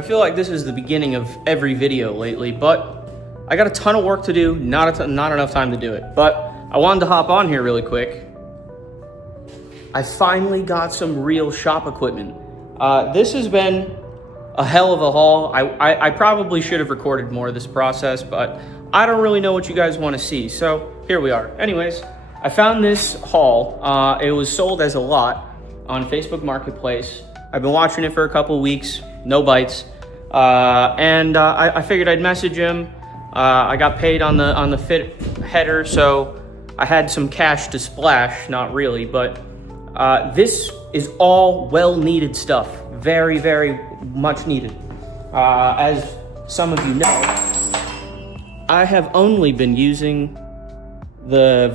I feel like this is the beginning of every video lately, but I got a ton of work to do, not enough time to do it. But I wanted to hop on here really quick. I finally got some real shop equipment. This has been a hell of a haul. I probably should have recorded more of this process, but I don't really know what you guys want to see. So here we are. Anyways, I found this haul. It was sold as a lot on Facebook Marketplace. I've been watching it for a couple of weeks, no bites. I figured I'd message him. I got paid on the fit header, so I had some cash to splash, not really, but this is all well-needed stuff. Very, very much needed. As some of you know, I have only been using the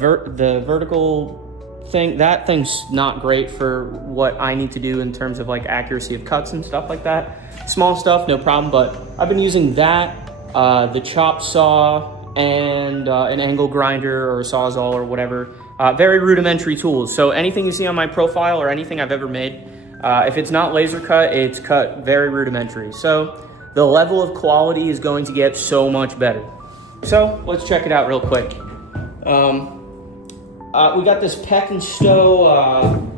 vertical thing. That thing's not great for what I need to do in terms of like accuracy of cuts and stuff like that. Small stuff, no problem, but I've been using that, the chop saw, and an angle grinder or a sawzall or whatever. Very rudimentary tools. So anything you see on my profile or anything I've ever made, if it's not laser cut, it's cut very rudimentary. So the level of quality is going to get so much better. So let's check it out real quick. We got this Peck and Stow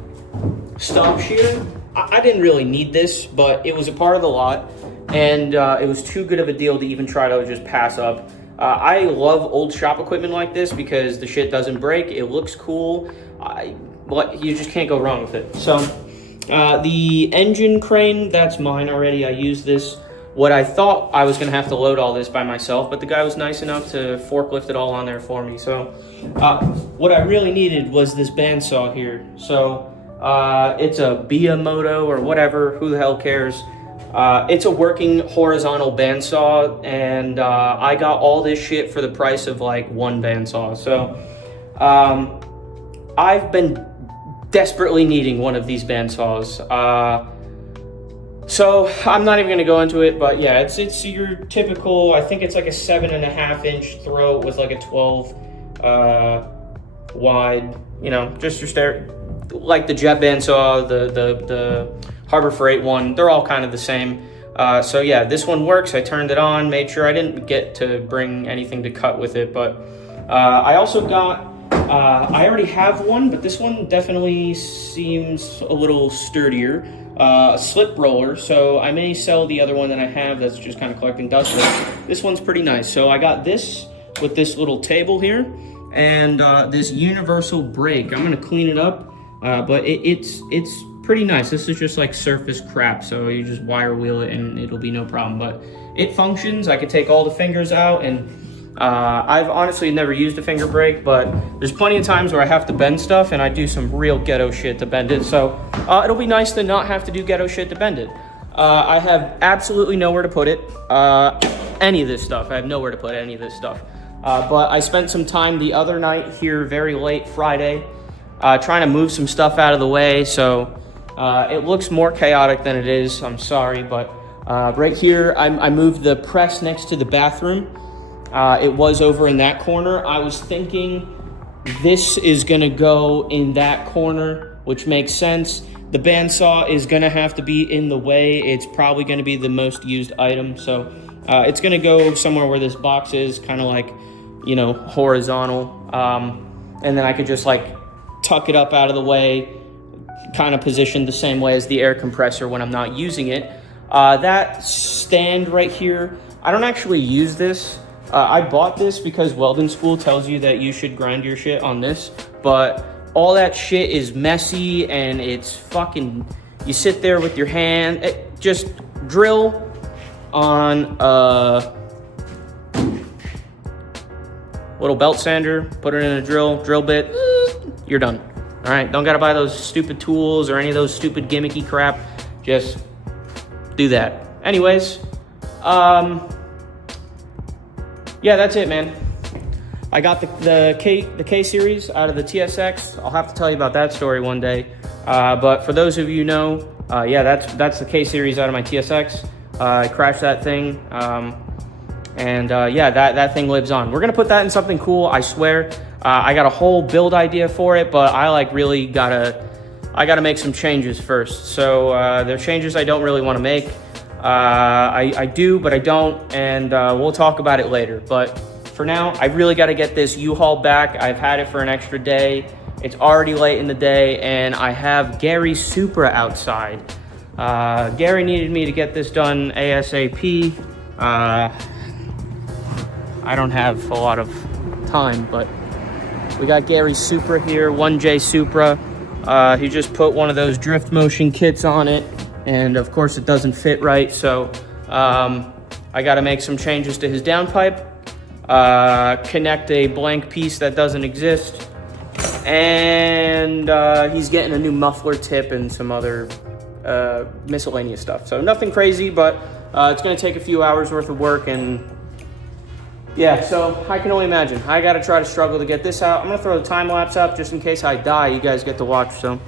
stump shear. I didn't really need this, but it was a part of the lot, and it was too good of a deal to even try to just pass up. I love old shop equipment like this because the shit doesn't break. It looks cool. You just can't go wrong with it. So the engine crane, that's mine already. I used this. What I thought I was gonna have to load all this by myself, but the guy was nice enough to forklift it all on there for me. So what I really needed was this bandsaw here. So it's a Biamoto or whatever, who the hell cares? It's a working horizontal bandsaw, and I got all this shit for the price of like one bandsaw. So I've been desperately needing one of these bandsaws. So I'm not even gonna go into it, but yeah, it's your typical, I think it's like a 7.5 inch throat with like a 12 wide, you know, just your like the jet bandsaw, the Harbor Freight one, they're all kind of the same. So yeah, this one works. I turned it on, made sure I didn't get to bring anything to cut with it, but I also got, I already have one, but this one definitely seems a little sturdier. A slip roller, so I may sell the other one that I have that's just kind of collecting dust, but this one's pretty nice. So I got this with this little table here, and this universal brake. I'm gonna clean it up, but it's pretty nice. This is just like surface crap, so you just wire wheel it and it'll be no problem, but it functions. I could take all the fingers out, and I've honestly never used a finger brake, but there's plenty of times where I have to bend stuff, and I do some real ghetto shit to bend it. So it'll be nice to not have to do ghetto shit to bend it. I have absolutely nowhere to put it. Any of this stuff. I have nowhere to put any of this stuff. But I spent some time the other night here, very late Friday, trying to move some stuff out of the way. So it looks more chaotic than it is. I'm sorry, but right here, I moved the press next to the bathroom. It was over in that corner. I was thinking this is gonna go in that corner, which makes sense. The bandsaw is gonna have to be in the way. It's probably gonna be the most used item. So it's gonna go somewhere where this box is, kind of like, you know, horizontal. And then I could just like tuck it up out of the way, kind of positioned the same way as the air compressor when I'm not using it. That stand right here, I don't actually use this. I bought this because welding school tells you that you should grind your shit on this, but all that shit is messy and it's fucking, you sit there with your hand, just drill on a little belt sander, put it in a drill bit, you're done. All right, don't gotta buy those stupid tools or any of those stupid gimmicky crap, just do that. Anyways, yeah, that's it, man. I got the K series out of the TSX. I'll have to tell you about that story one day. But for those of you who know, yeah, that's the K series out of my TSX. I crashed that thing, yeah, that thing lives on. We're gonna put that in something cool, I swear. I got a whole build idea for it, but I like really gotta make some changes first. So there are changes I don't really want to make. I do, but I don't, and we'll talk about it later. But for now, I really got to get this U-Haul back. I've had it for an extra day. It's already late in the day, and I have Gary's Supra outside. Gary needed me to get this done ASAP. I don't have a lot of time, but we got Gary's Supra here, 1J Supra. He just put one of those drift motion kits on it, and of course it doesn't fit right, so I got to make some changes to his downpipe, connect a blank piece that doesn't exist, and he's getting a new muffler tip and some other miscellaneous stuff. So nothing crazy, but it's going to take a few hours worth of work, and yeah, so I can only imagine. I got to try to struggle to get this out. I'm going to throw the time lapse up just in case I die. You guys get to watch, so.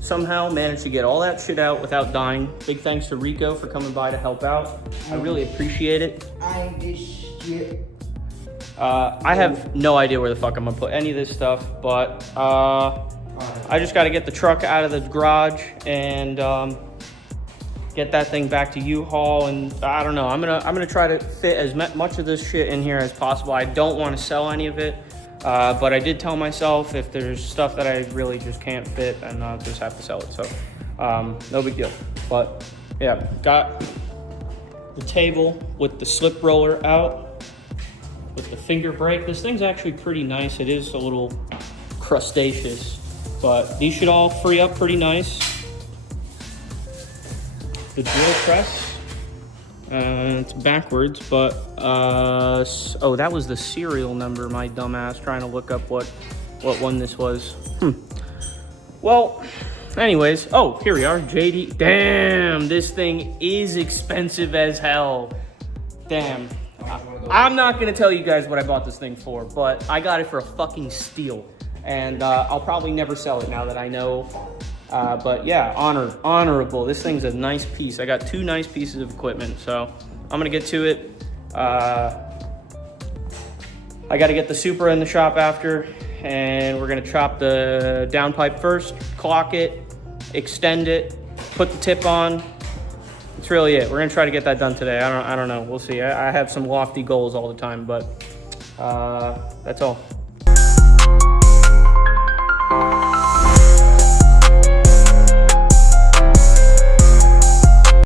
Somehow managed to get all that shit out without dying. Big thanks to Rico for coming by to help out. I really appreciate it. I have no idea where the fuck I'm gonna put any of this stuff, but I just gotta get the truck out of the garage and get that thing back to U-Haul, and I don't know. I'm gonna try to fit as much of this shit in here as possible. I don't want to sell any of it. But I did tell myself if there's stuff that I really just can't fit, then I'll just have to sell it. So no big deal. But yeah, got the table with the slip roller out with the finger brake. This thing's actually pretty nice. It is a little crustaceous, but these should all free up pretty nice. The drill press. It's backwards, but oh, that was the serial number, my dumbass, trying to look up what one this was. Well, anyways, oh, here we are, JD. Damn, this thing is expensive as hell. Damn. I'm not gonna tell you guys what I bought this thing for, but I got it for a fucking steal, and I'll probably never sell it now that I know. But yeah, honorable. This thing's a nice piece. I got two nice pieces of equipment, so I'm gonna get to it. I gotta get the Supra in the shop after, and we're gonna chop the downpipe first, clock it, extend it, put the tip on. That's really it. We're gonna try to get that done today. I don't know. We'll see. I have some lofty goals all the time, but that's all.